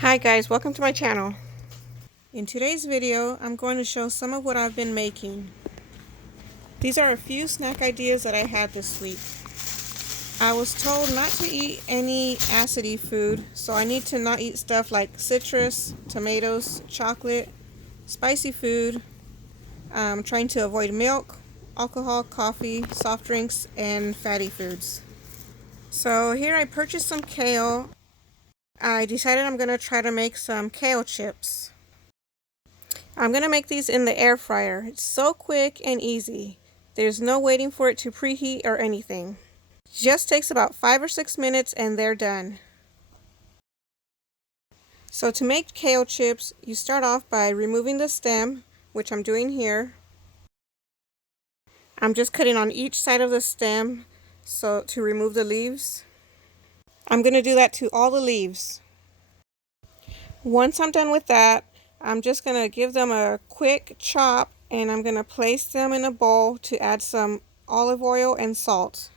Hi guys, welcome to my channel. In today's video, I'm going to show some of what I've been making. These are a few snack ideas that I had this week. I was told not to eat any acidy food, so I need to not eat stuff like citrus, tomatoes, chocolate, spicy food. I'm trying to avoid milk, alcohol, coffee, soft drinks, and fatty foods. So here I purchased some kale. I decided I'm going to try to make some kale chips. I'm going to make these in the air fryer. It's so quick and easy. There's no waiting for it to preheat or anything. Just takes about 5 or 6 minutes and they're done. So to make kale chips, you start off by removing the stem, which I'm doing here. I'm just cutting on each side of the stem so to remove the leaves. I'm going to do that to all the leaves. Once I'm done with that, I'm just going to give them a quick chop and I'm going to place them in a bowl to add some olive oil and salt.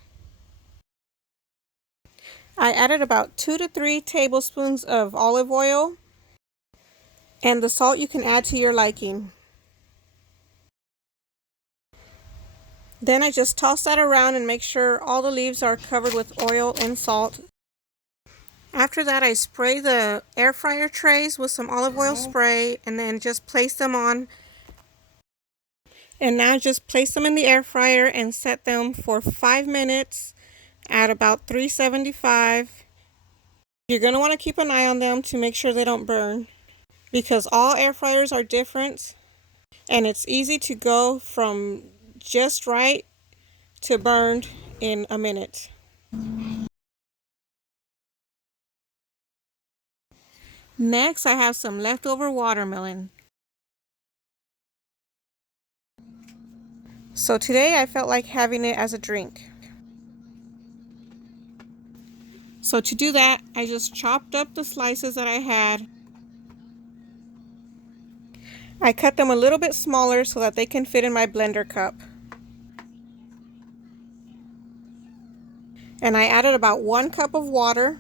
I added about 2 to 3 tablespoons of olive oil, and the salt you can add to your liking. Then I just toss that around and make sure all the leaves are covered with oil and salt. After that, I spray the air fryer trays with some olive oil spray and then just place them on. And now just place them in the air fryer and set them for 5 minutes at about 375. You're going to want to keep an eye on them to make sure they don't burn, because all air fryers are different and it's easy to go from just right to burned in a minute. Next, I have some leftover watermelon. So today I felt like having it as a drink. So to do that, I just chopped up the slices that I had. I cut them a little bit smaller so that they can fit in my blender cup. And I added about 1 cup of water.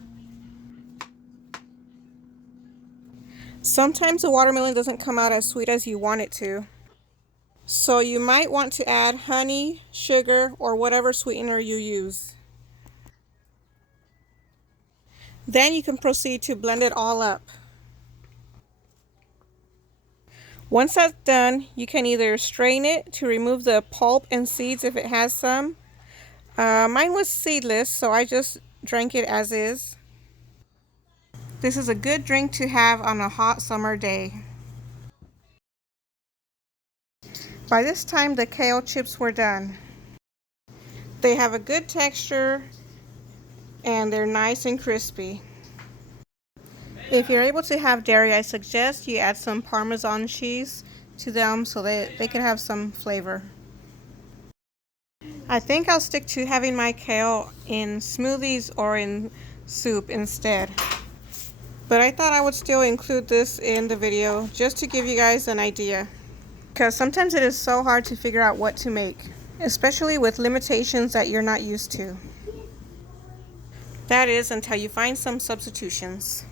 Sometimes the watermelon doesn't come out as sweet as you want it to. So you might want to add honey, sugar, or whatever sweetener you use. Then you can proceed to blend it all up. Once that's done, you can either strain it to remove the pulp and seeds if it has some. Mine was seedless, so I just drank it as is. This is a good drink to have on a hot summer day. By this time, the kale chips were done. They have a good texture and they're nice and crispy. If you're able to have dairy, I suggest you add some Parmesan cheese to them so that they can have some flavor. I think I'll stick to having my kale in smoothies or in soup instead. But I thought I would still include this in the video just to give you guys an idea, because sometimes it is so hard to figure out what to make, especially with limitations that you're not used to. That is, until you find some substitutions.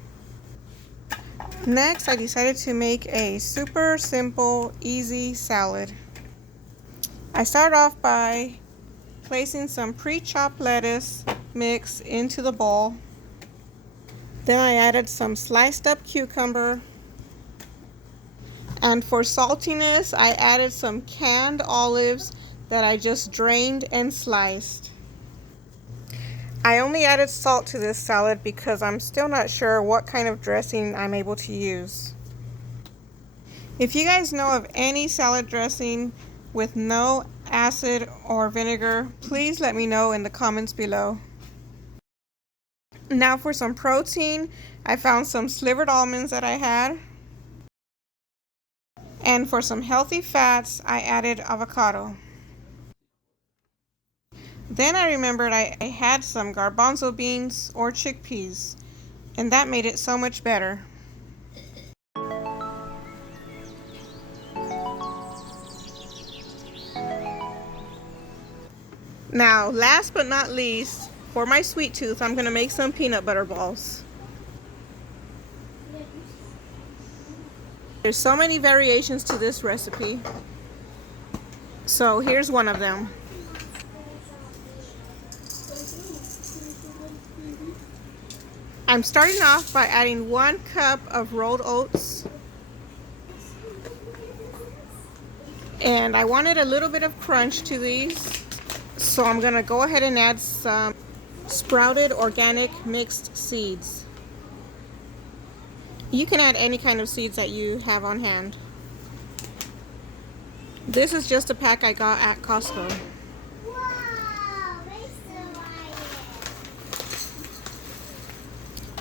Next, I decided to make a super simple, easy salad. I started off by placing some pre-chopped lettuce mix into the bowl. Then I added some sliced up cucumber. And for saltiness, I added some canned olives that I just drained and sliced. I only added salt to this salad because I'm still not sure what kind of dressing I'm able to use. If you guys know of any salad dressing with no acid or vinegar, please let me know in the comments below. Now for some protein, I found some slivered almonds that I had. And for some healthy fats, I added avocado. Then I remembered I had some garbanzo beans or chickpeas, and that made it so much better. Now, last but not least, for my sweet tooth, I'm going to make some peanut butter balls. There's so many variations to this recipe. So here's one of them. I'm starting off by adding 1 cup of rolled oats. And I wanted a little bit of crunch to these, so I'm gonna go ahead and add some sprouted organic mixed seeds. You can add any kind of seeds that you have on hand. This is just a pack I got at Costco.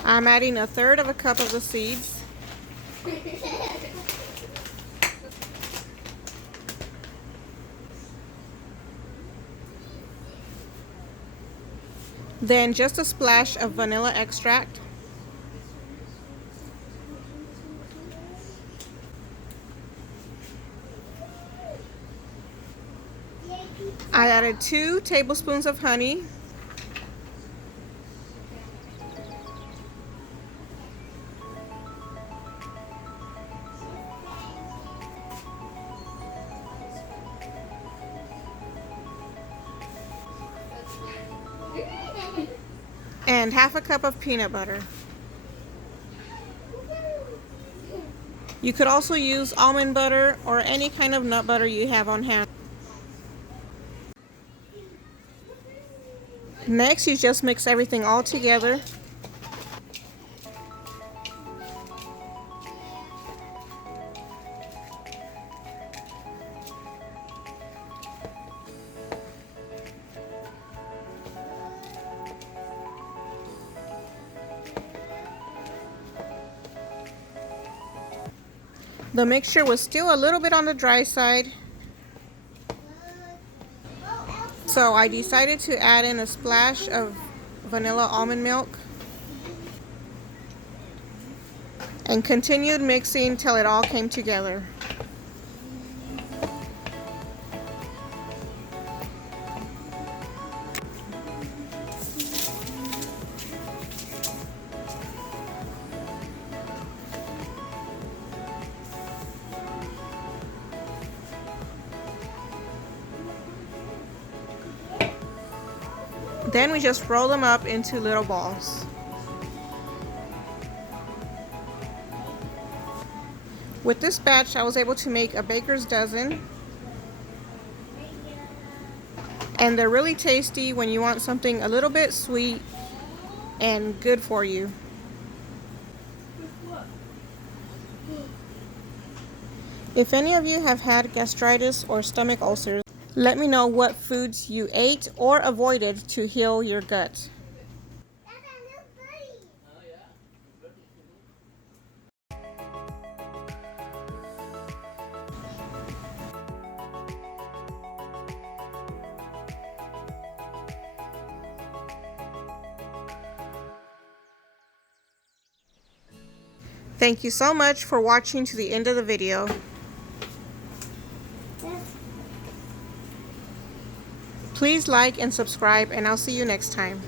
I'm adding 1/3 cup of the seeds. Then just a splash of vanilla extract. I added 2 tablespoons of honey. And 1/2 cup of peanut butter. You could also use almond butter or any kind of nut butter you have on hand. Next, you just mix everything all together. The mixture was still a little bit on the dry side, so I decided to add in a splash of vanilla almond milk and continued mixing till it all came together. Then we just roll them up into little balls. With this batch, I was able to make a baker's dozen. And they're really tasty when you want something a little bit sweet and good for you. If any of you have had gastritis or stomach ulcers, let me know what foods you ate or avoided to heal your gut. Thank you so much for watching to the end of the video. Please like and subscribe, and I'll see you next time.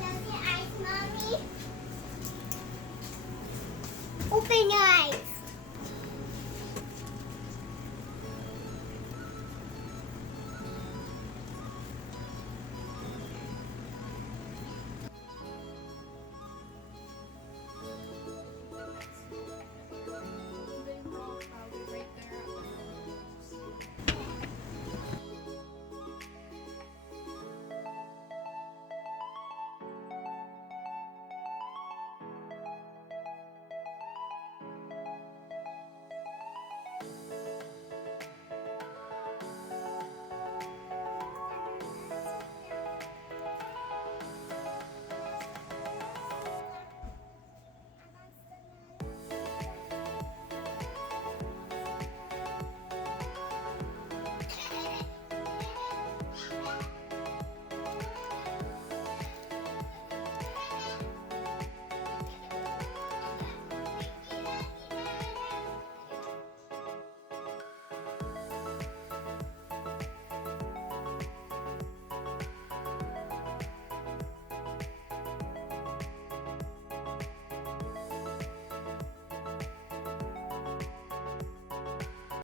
Open your eyes.